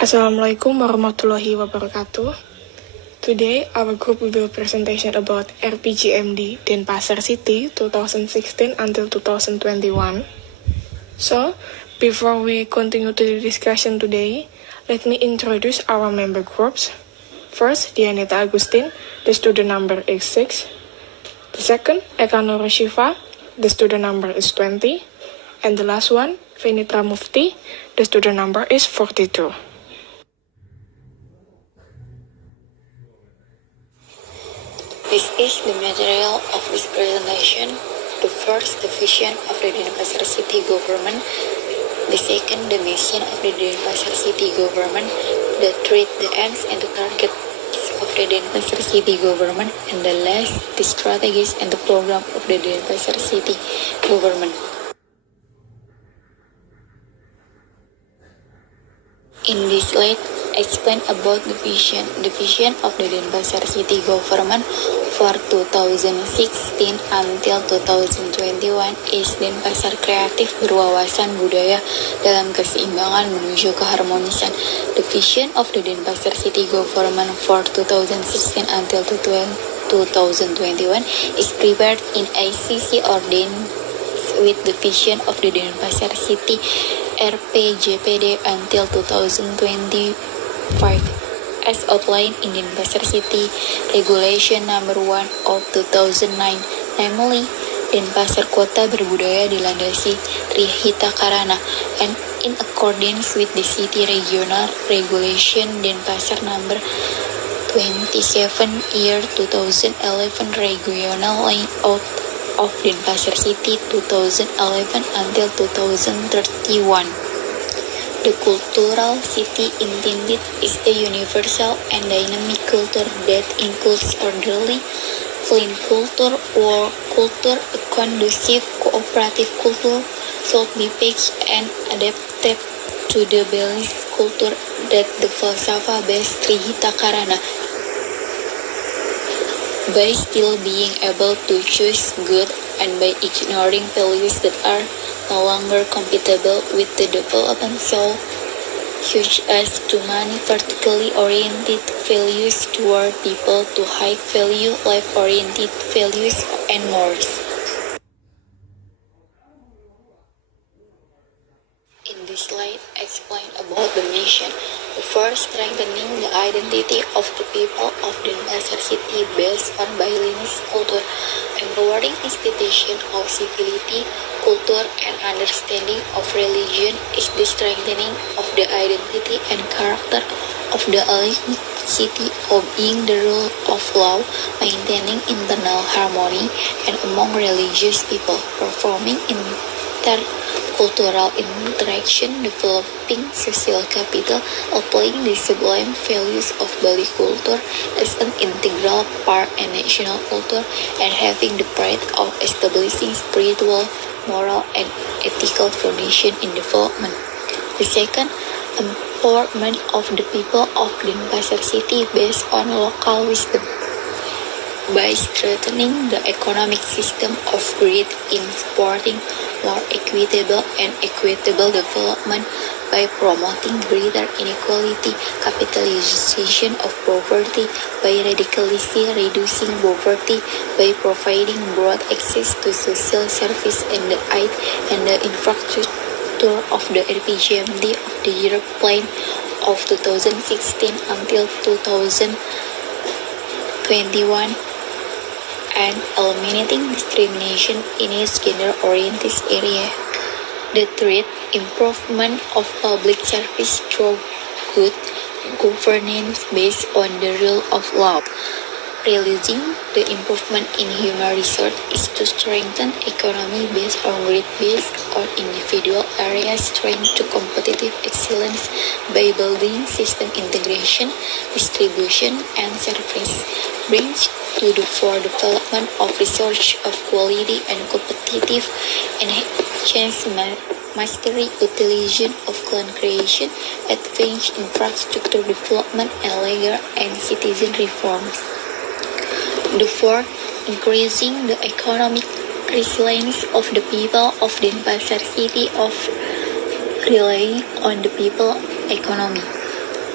Assalamualaikum warahmatullahi wabarakatuh. Today, our group will presentation about RPJMD Denpasar City 2016 until 2021. So, before we continue to the discussion today, let me introduce our member groups. First, Dianita Agustin, the student number is 6. The second, Nurul Syifa, the student number is 20. And the last one, Fenitra Mutfi, the student number is 42. This is the material of this presentation. The first, the vision of the Denpasar City Government. The second, the mission of the Denpasar City Government. The third, the aims and the targets of the Denpasar City Government. And the last, the strategies and the program of the Denpasar City Government. In this slide, explain about the vision. The vision of the Denpasar City Government for 2016 until 2021 is Denpasar kreatif berwawasan budaya dalam keseimbangan menuju keharmonisan. The vision of the Denpasar City Government for 2016 until 2021 is prepared in ICC ordinance with the vision of the Denpasar City RPJMD until 2025 as outlined in Denpasar City Regulation Number 1 of 2009, namely Denpasar Kota berbudaya dilandasi Trihita Karana, and in accordance with the City Regional Regulation Denpasar Number 27 year 2011 Regional Layout of Denpasar City 2011 until 2031. The cultural city intended is a universal and dynamic culture that includes orderly, clean culture or culture. A conducive cooperative culture should be packaged and adapted to the balanced culture that the falsafa-based Trihita Karana, by still being able to choose good and by ignoring values that are no longer compatible with the development soul, such as too many vertically oriented values toward people to high value life-oriented values and mores. In this slide, explain about the mission. The first, strengthening the identity of the people of Denpasar City based on bilingual culture, empowering institution of civility, culture, and understanding of religion is the strengthening of the identity and character of the city, obeying the rule of law, maintaining internal harmony, and among religious people, performing intercultural interaction, developing social capital, applying the sublime values of Bali culture as an integral part and national culture, and having the pride of establishing spiritual, moral, and ethical foundation in development. The second, empowerment of the people of Denpasar City based on local wisdom, by strengthening the economic system of grid in supporting more equitable and equitable development, by promoting greater inequality, capitalization of poverty, by radically reducing poverty, by providing broad access to social service and the aid and the infrastructure of the RPJMD of the year plan of 2016 until 2021, and eliminating discrimination in its gender-oriented area. The third, improvement of public service through good governance based on the rule of law. Realizing the improvement in human resource is to strengthen economy based on grid-based or individual areas strength to competitive excellence by building system integration, distribution, and service. Brings to the fore development of research of quality and competitive enhanced mastery, utilization of clan creation, advanced infrastructure development, and legal and citizen reforms. The fourth, increasing the economic resilience of the people of Denpasar City of relying on the people economy.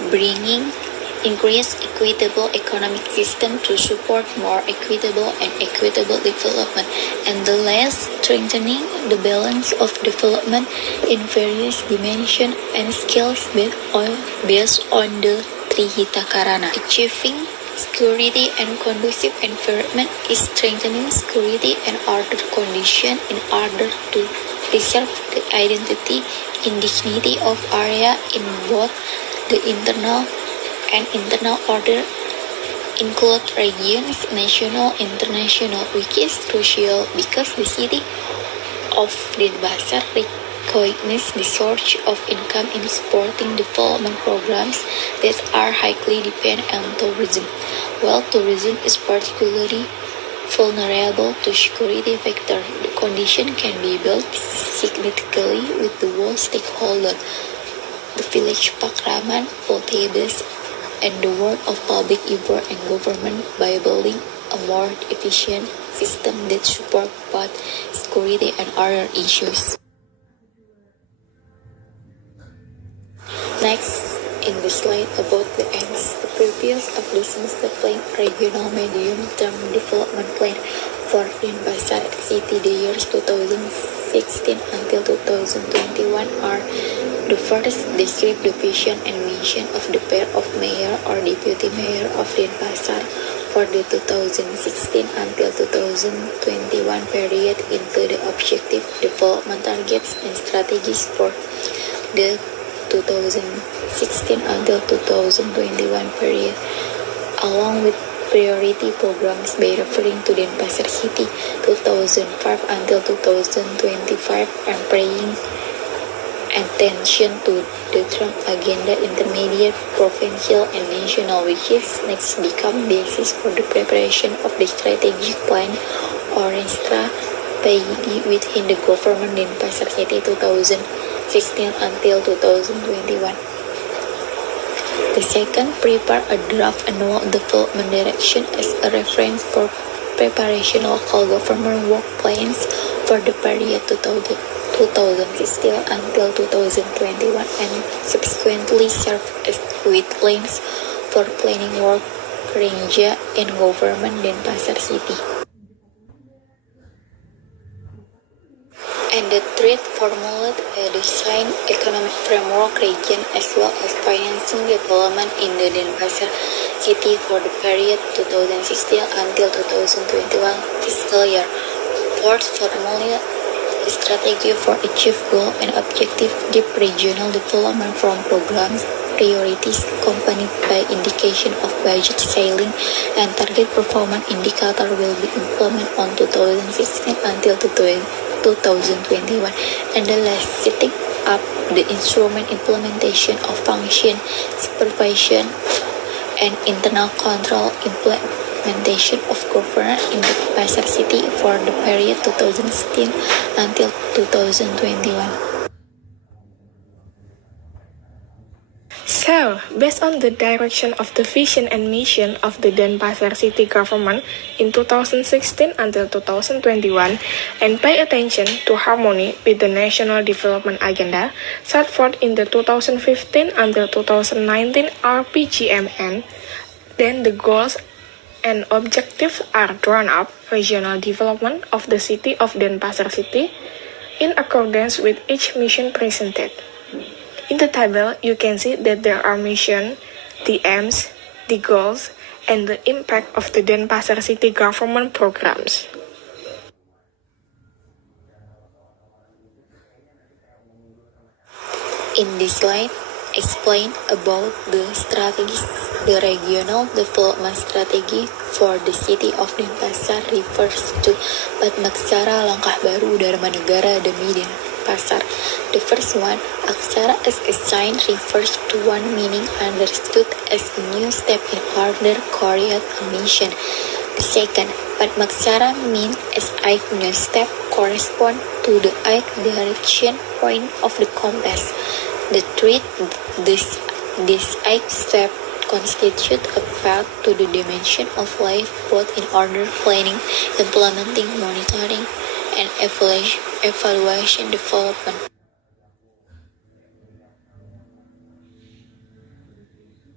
bringing increased equitable economic system to support more equitable and equitable development, and the last, strengthening the balance of development in various dimensions and scales based on the Trihita Karana. Achieving security and conducive environment is strengthening security and order condition in order to preserve the identity and dignity of area in both the internal and internal order include regions, national, international, which is crucial because the city of Denpasar recognizes the source of income in supporting development programs that are highly dependent on tourism. While tourism is particularly vulnerable to security factors, the condition can be built significantly with the whole stakeholder, the village Pakraman, Poltebes, and the world of public effort and government by building a more efficient system that supports both security and other issues. Next, in the slide about the aims, the purpose of the Semester Plan Regional Medium-Term Development Plan for Denpasar City the years 2016 until 2021 are: the first, describe the vision and mission of the pair of mayor or deputy mayor of Denpasar for the 2016 until 2021 period into the objective development targets and strategies for the 2016 until 2021 period, along with priority programs by referring to Denpasar City 2005 until 2025 and paying attention to the term agenda, intermediate, provincial, and national, which is next become basis for the preparation of the strategic plan or strategy within the government Denpasar City 2016 until 2021. The second, prepare a draft annual development direction as a reference for preparation local government work plans for the period 2016 until 2021 and subsequently serve as guidelines for planning work range in government Denpasar City. And the third, formulate a design economic framework region as well as financing development in the Denpasar City for the period 2016 until 2021 fiscal year. Fourth, formulate a strategy for achieve goal and objective deep regional development from programs priorities accompanied by indication of budget scaling and target performance indicator will be implemented on 2016 until 2021, and the last, setting up the instrument implementation of function, supervision, and internal control implementation of governance in the Denpasar City for the period 2016 until 2021. So, based on the direction of the vision and mission of the Denpasar City government in 2016 until 2021, and pay attention to harmony with the National Development Agenda set forth in the 2015 until 2019 RPJMD, then the goals and objectives are drawn up regional development of the city of Denpasar City in accordance with each mission presented. In the table, you can see that there are mission, the aims, the goals, and the impact of the Denpasar City government programs. In this slide, explain about the strategies. The regional development strategy for the city of Denpasar refers to Patmaksara langkah baru Dharma Negara demi Denpasar. The first one, Aksara as a sign, refers to one meaning understood as a new step in order carry out a mission. The second, Patmaksara means as eight new step correspond to the eight direction point of the compass. The third, this eight step constitute a path to the dimension of life both in order planning, implementing, monitoring, and evaluation development.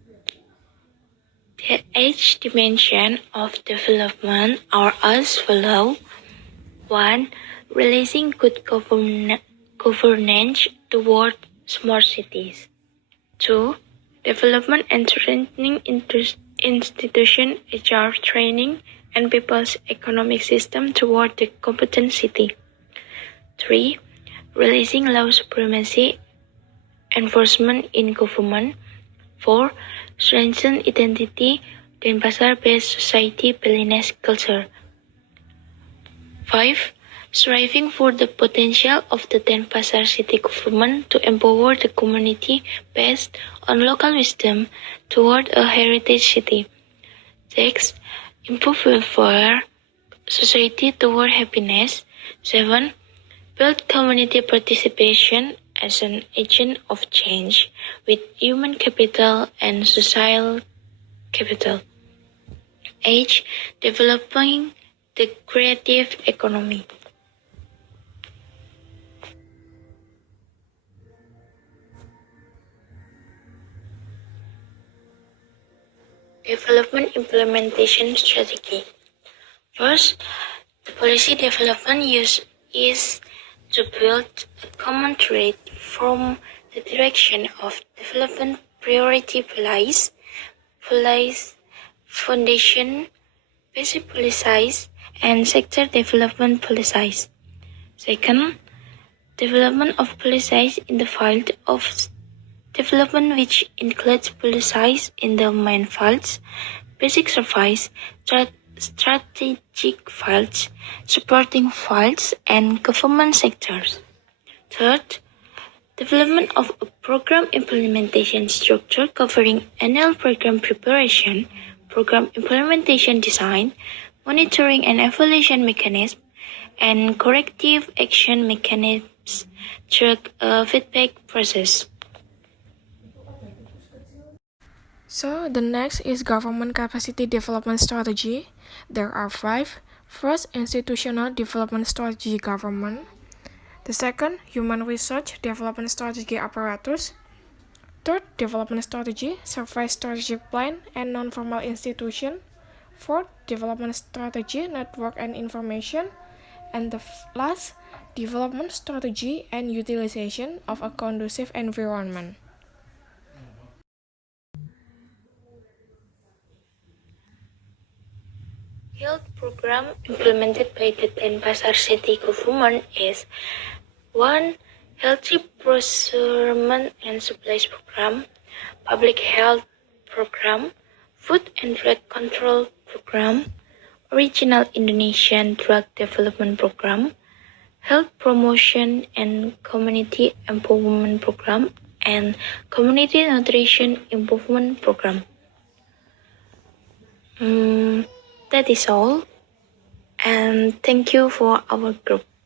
Each dimension of development are as follows. 1. Releasing good governance toward smart cities. 2. Development and strengthening institution, HR training, and people's economic system toward the competent city. 3. Releasing law supremacy enforcement in government. 4. Strengthen identity, Denpasar-based society, Balinese culture. 5. Striving for the potential of the Denpasar city government to empower the community based on local wisdom toward a heritage city. 6. Improve welfare society toward happiness. 7. Build community participation as an agent of change with human capital and social capital. 8. Developing the creative economy. Development implementation strategy. First, the policy development is to build a common thread from the direction of development priority policies, foundation, basic policies, and sector development policies. Second, development of policies in the field of development, which includes policies in the main fields, basic service, strategic fields, supporting fields, and government sectors. Third, development of a program implementation structure covering annual program preparation, program implementation design, monitoring and evaluation mechanism, and corrective action mechanisms through a feedback process. So the next is government capacity development strategy. There are 5. First, institutional development strategy government. The second, human research development strategy apparatus. Third, development strategy, service strategic plan, and non-formal institution. Fourth, development strategy, network and information. And the last, development strategy and utilization of a conducive environment. Health program implemented by the Denpasar city government is 1. Healthy procurement and supplies program, public health program, food and drug control program, original Indonesian drug development program, health promotion and community empowerment program, and community nutrition improvement program. That is all, and thank you for our group.